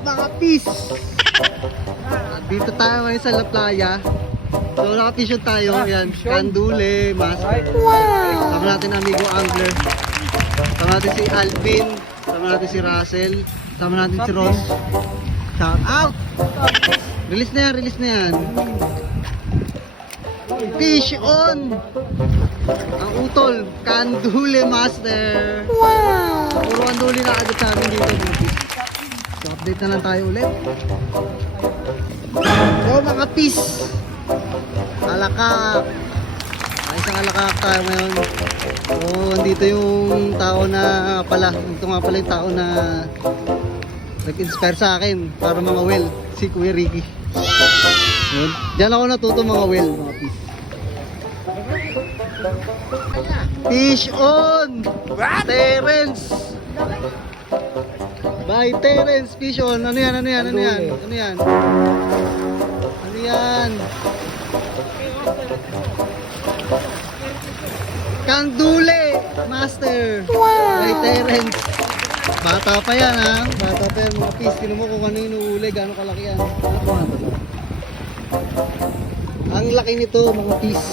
mga pis! Dito tayo ngayon sa La Playa. So naka-fishon tayo. Yan, Kandule, Master. Sama natin amigo angler. Sama natin si Alvin. Sama natin si Russell. Sama natin si Ross. Shout out! Release na yan, release na yan. Fish on! Ang utol, Kandule Master. Wow! Puro kanduli na agad sa amin dito. So update na lang tayo ulit. So mga pis, alakak. Ay, isang alakak tayo ngayon. So andito yung tao na pala. Ito nga pala yung tao na nag-inspire sa akin para mga well. Si Kuya Ricky. Yun. Diyan ako natuto mga well, mga pis. Fish on! Terence! By Terence, fish on. Ano yan, ano yan, ano yan? Ano yan? Ano yan? Kandule Master! Wow! By Terence. Bata pa yan ha. Bata pa yan mga fish. Tinan mo kung ano yung inuuli. Gano'ng kalaki yan. Ang laki nito mga fish.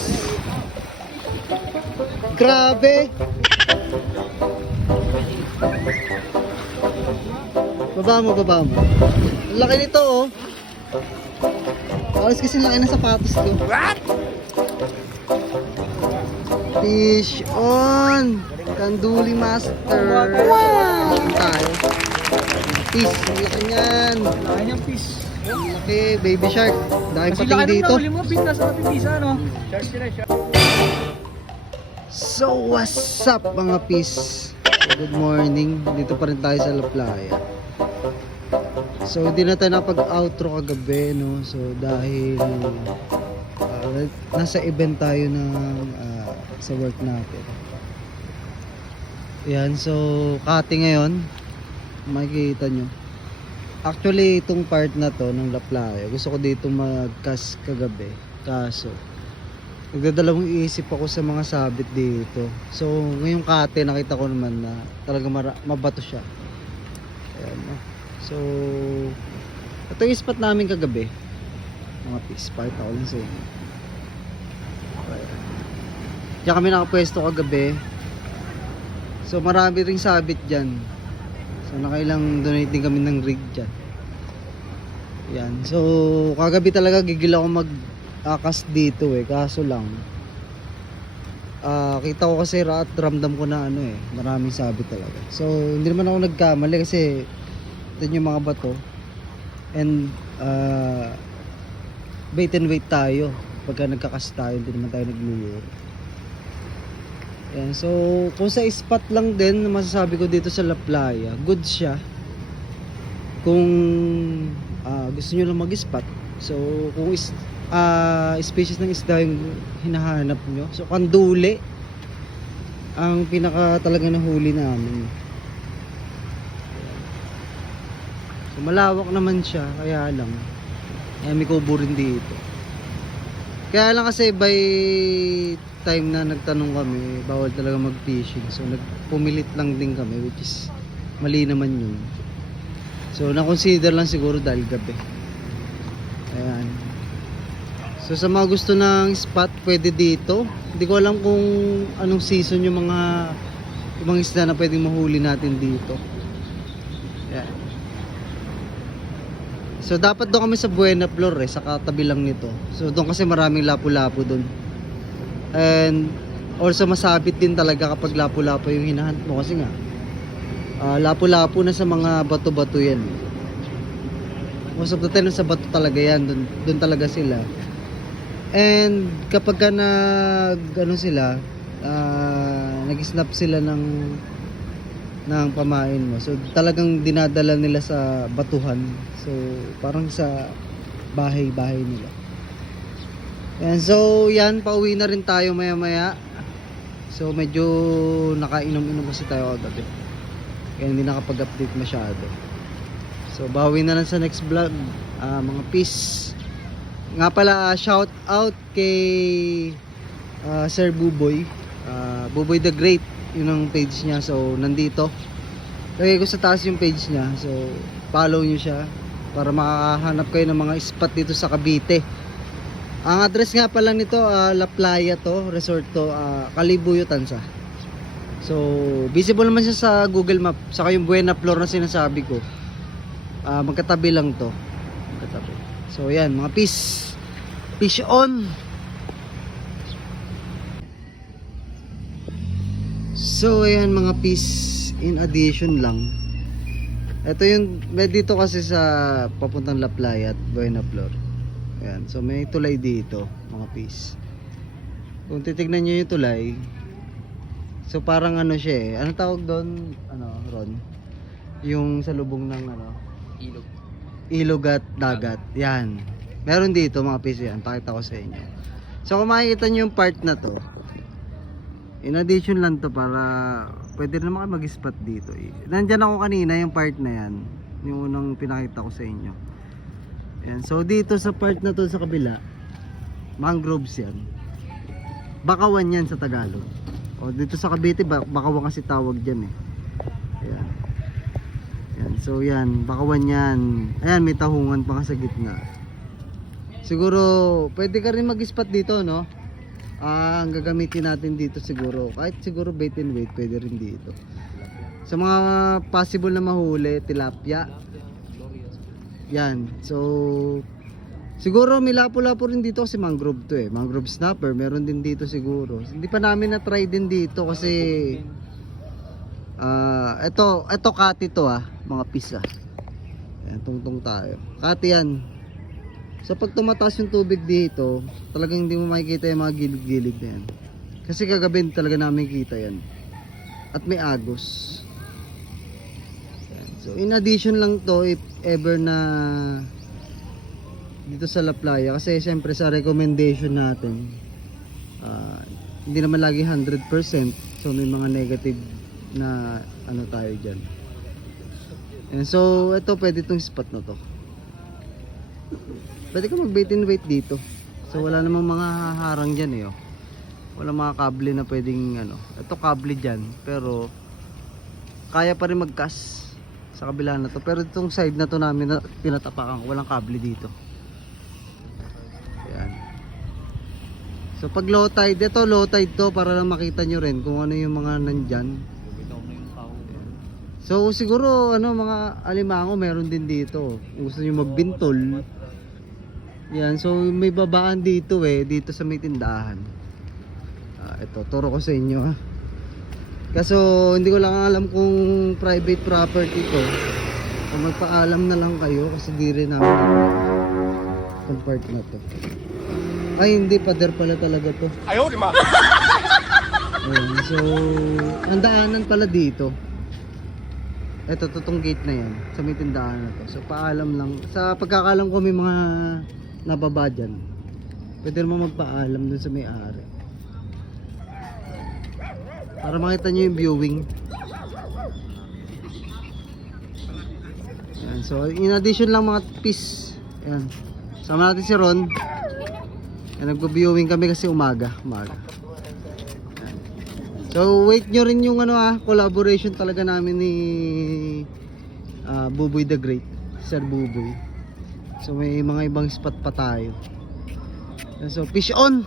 Grabe! Baba mo, baba mo. Ang laki nito oh. Alas kasi laki ng sapatos ko. Fish on! Kanduli Master. Wow! Tayo. Fish, ang laki niyan. Laki niyang fish. Ang laki, baby shark. Dahil Kasi pating laki nung dito. nahuli mo, pintas natin pisa, no? Shark sila, shark. So what's up mga pis? Good morning. Dito pa rin tayo sa La Playa. So hindi na tayo napag-outro kagabi, no? So dahil nasa event tayo ng sa work natin. Yan, so cutting ngayon. Makikita nyo. Actually itong part na to ng La Playa, gusto ko dito mag-cast kagabi. Kaso nagdadalawang iisip ako sa mga sabit dito. So ngayong kate nakita ko naman na talaga mabato siya. Ayan, no? So ito yung spot namin kagabi mga pis. Pakita ko lang sa inyo. Diyan kami nakapwesto kagabi. So marami ring sabit dyan. So nakailang donate din kami ng rig dyan. Yan. So kagabi talaga gigil ako mag-akas dito eh. Kaso lang kita ko kasi at ramdam ko na ano eh, maraming sabit talaga. So hindi naman ako nagkamali kasi ito yung mga bato. And bait and wait tayo. Pagka nagkakas tayo, hindi naman tayo nagluluro. Yan. So kung sa spot lang din masasabi ko dito sa La Playa, good siya. Kung gusto nyo lang mag-spot. So kung species ng isda yung hinahanap nyo, so kandule ang pinaka talaga nahuli namin. So malawak naman siya, kaya lang may kubo rin dito. Kaya lang kasi by time na nagtanong kami, bawal talaga mag-fishing. So nagpumilit lang din kami, which is mali naman yun. So na-consider lang siguro dahil gabi. Ayan. So sa mga gusto ng spot, pwede dito. Hindi ko alam kung anong season yung mga ibang isda na pwedeng mahuli natin dito. Ayan. So dapat doon kami sa Buena Flor eh, sa katabi lang nito. So doon kasi maraming lapu-lapu doon. And also masabit din talaga kapag lapu-lapu yung hinahunt mo kasi nga lapu-lapu na sa mga bato-bato yan. Most of the time sa bato talaga yan, doon talaga sila. And kapag ka sila, nag-snap sila ng pamain mo. So talagang dinadala nila sa batuhan. So parang sa bahay-bahay nila. Yan, so yan, pauwi na rin tayo maya-maya. So medyo nakainom-inom kasi tayo kagabi. Kaya hindi nakapag-update masyado. So bawi na lang sa next vlog, mga peace. Nga pala, shout out kay Sir Buboy, Buboy the Great, yun ang page niya. So nandito Lagay ko sa taas yung page niya. So, follow nyo siya para makakahanap kayo ng mga spot dito sa Cavite. Ang address nga pala nito, La Playa to, resort to, Kalibuyo, Tansa. So, visible naman siya sa Google Map. Saka yung Buena Flor na sinasabi ko. Magkatabi lang to. Magkatabi. So, yan, mga fish. Fish on! So, ayan mga fish. In addition lang. Ito yung, may dito kasi sa papuntang La Playa at Buena Flor. Ayan, so may tulay dito, mga fish. Kung titignan nyo yung tulay, so parang ano siya eh. Ano tawag doon, ano, Ron? Yung sa lubong ng ano? Ilog. Ilog at dagat. Yan. Meron dito mga fish yan. Pakita ko sa inyo. So kung makikita nyo yung part na to, in addition lang to para pwede naman kayo mag-spot dito eh. Nandyan ako kanina yung part na yan. Yung unang pinakita ko sa inyo. Yan. So dito sa part na to sa kabila, mangroves yan. Bakawan yan sa Tagalog. O dito sa Cavite, bakawan kasi tawag dyan eh. Yan. Yan. So yan, bakawan yan. Ayan, may tahungan pa nga sa gitna. Siguro, pwede ka rin mag-spot dito, no? Ang gagamitin natin dito siguro, kahit siguro bait and weight, pwede rin dito. Sa mga possible na mahuli, tilapia. Yan. So, siguro may lapo-lapo rin dito kasi mangrove to eh. Mangrove snapper, meron din dito siguro. Hindi pa namin na-try din dito kasi ito kati to mga pisa. Ayan, tungtong tayo. Kati yan. So pag tumataas yung tubig dito, talagang hindi mo makikita yung mga gilid-gilid na yan. Kasi kagabi talaga namin kita yan. At may agos. Ayan. So in addition lang to, if ever na dito sa La Playa, kasi siyempre sa recommendation natin, hindi naman lagi 100%. So may mga negative na ano tayo dyan. And so ito pwede itong spot na to. Pwede ka mag bait and weight dito. So wala namang mga harang dyan eh. Wala mga kable na pwedeng ano. Ito kable dyan. Pero kaya pa rin mag-cast sa kabila na to. Pero itong side na to namin na tinatapakan, walang kable dito. Ayan. So pag low tide, ito low tide to para lang makita nyo rin kung ano yung mga nandyan. So siguro ano mga alimango meron din dito. Kung gusto nyo magbintol. Yan, so may babaan dito dito sa may tindahan. Ito, turo ko sa inyo Kaso hindi ko lang alam kung private property to. Kung magpaalam na lang kayo kasi di rin namin itong part na to. Ay hindi, pader pala talaga to. Ayaw, di ma! Ayan, so ang daanan pala dito. Ito, tutong gate na yan sa may tindahan na to. So paalam lang. Sa pagkakalam ko may mga nababa dyan. Pwede naman magpaalam dun sa may-ari para makita nyo yung viewing. Ayan, so in addition lang mga fish. Ayan. Sama natin si Ron. Ayan, nagpo-viewing kami kasi umaga. Ayan. So wait nyo rin yung collaboration talaga namin ni Buboy the Great, Sir Buboy. So may mga ibang spot pa tayo. So fish on!